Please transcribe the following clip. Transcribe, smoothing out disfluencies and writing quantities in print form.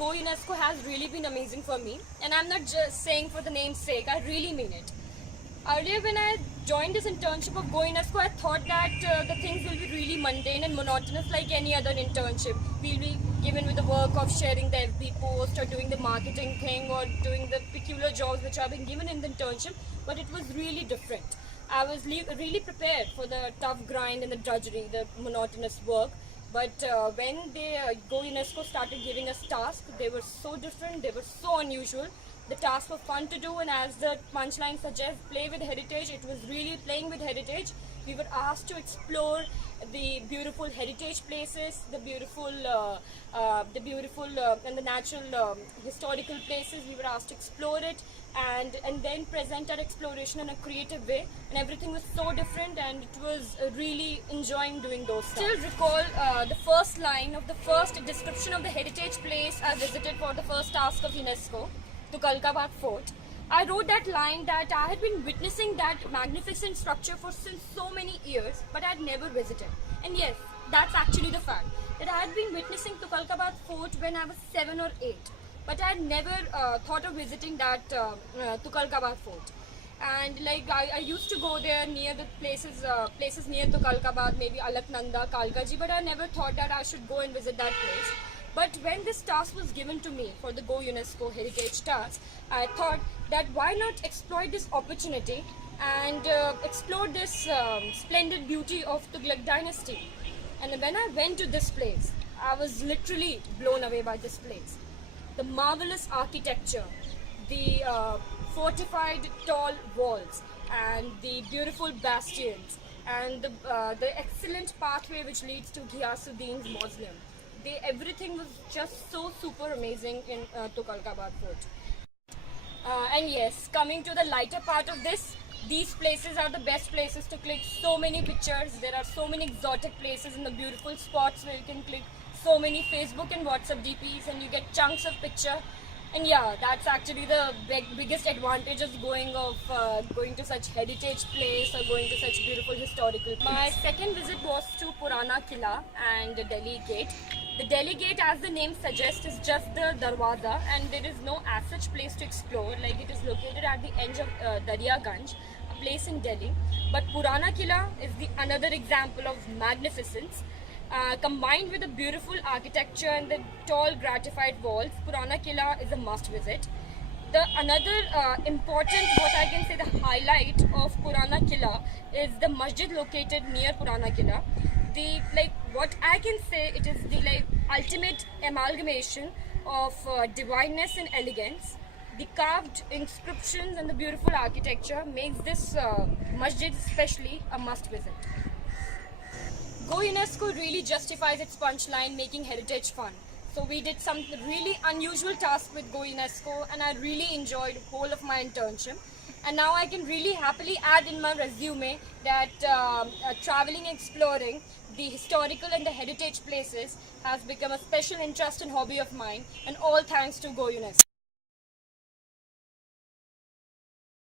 Go UNESCO has really been amazing for me, and I'm not just saying for the name's sake, I really mean it. Earlier when I joined this internship of Go UNESCO, I thought that the things will be really mundane and monotonous like any other internship. We'll be given with the work of sharing the FB post or doing the marketing thing or doing the peculiar jobs which are being given in the internship, but it was really different. I was really prepared for the tough grind and the drudgery, the monotonous work. But when Go UNESCO started giving us tasks, they were so different, they were so unusual. The tasks were fun to do, and as the punchline suggests, play with heritage. It was really playing with heritage. We were asked to explore the beautiful heritage places, the beautiful and the natural historical places. We were asked to explore it and then present our exploration in a creative way. And everything was so different, and it was really enjoying doing those stuff. Still recall the first line of the first description of the heritage place I visited for the first task of UNESCO, Tukalkabad Fort. I wrote that line that I had been witnessing that magnificent structure for since so many years, but I had never visited. And yes, that's actually the fact, that I had been witnessing Tukalkabad Fort when I was 7 or 8, but I had never thought of visiting that Tukalkabad Fort. And like I used to go there near the places near Tukalkabad, maybe Alaknanda, Kalkaji, but I never thought that I should go and visit that place. But when this task was given to me for the Go UNESCO Heritage Task, I thought that why not exploit this opportunity and explore this splendid beauty of the Tughlaq dynasty. And when I went to this place, I was literally blown away by this place. The marvelous architecture, the fortified tall walls, and the beautiful bastions, and the excellent pathway which leads to Ghiyasuddin's mausoleum. Everything was just so super amazing in Tukalkabad Fort. And yes, coming to the lighter part of this, these places are the best places to click so many pictures. There are so many exotic places and the beautiful spots where you can click so many Facebook and WhatsApp DPs and you get chunks of picture. And yeah, that's actually the biggest advantage of going to such heritage place or going to such beautiful historical place. My second visit was to Purana Killa and Delhi Gate. The Delhi Gate, as the name suggests, is just the Darwaza, and there is no as such place to explore. Like, it is located at the edge of Daryaganj, a place in Delhi. But Purana Killa is another example of magnificence. Combined with the beautiful architecture and the tall gratified walls, Purana Killa is a must visit. Another important, what I can say, the highlight of Purana Killa is the masjid located near Purana Killa. What I can say, it is the ultimate amalgamation of divineness and elegance. The carved inscriptions and the beautiful architecture makes this masjid especially a must visit. Go UNESCO really justifies its punchline, making heritage fun. So we did some really unusual tasks with Go UNESCO, and I really enjoyed the whole of my internship. And now I can really happily add in my resume that traveling and exploring the historical and the heritage places has become a special interest and hobby of mine, and all thanks to Go UNESCO.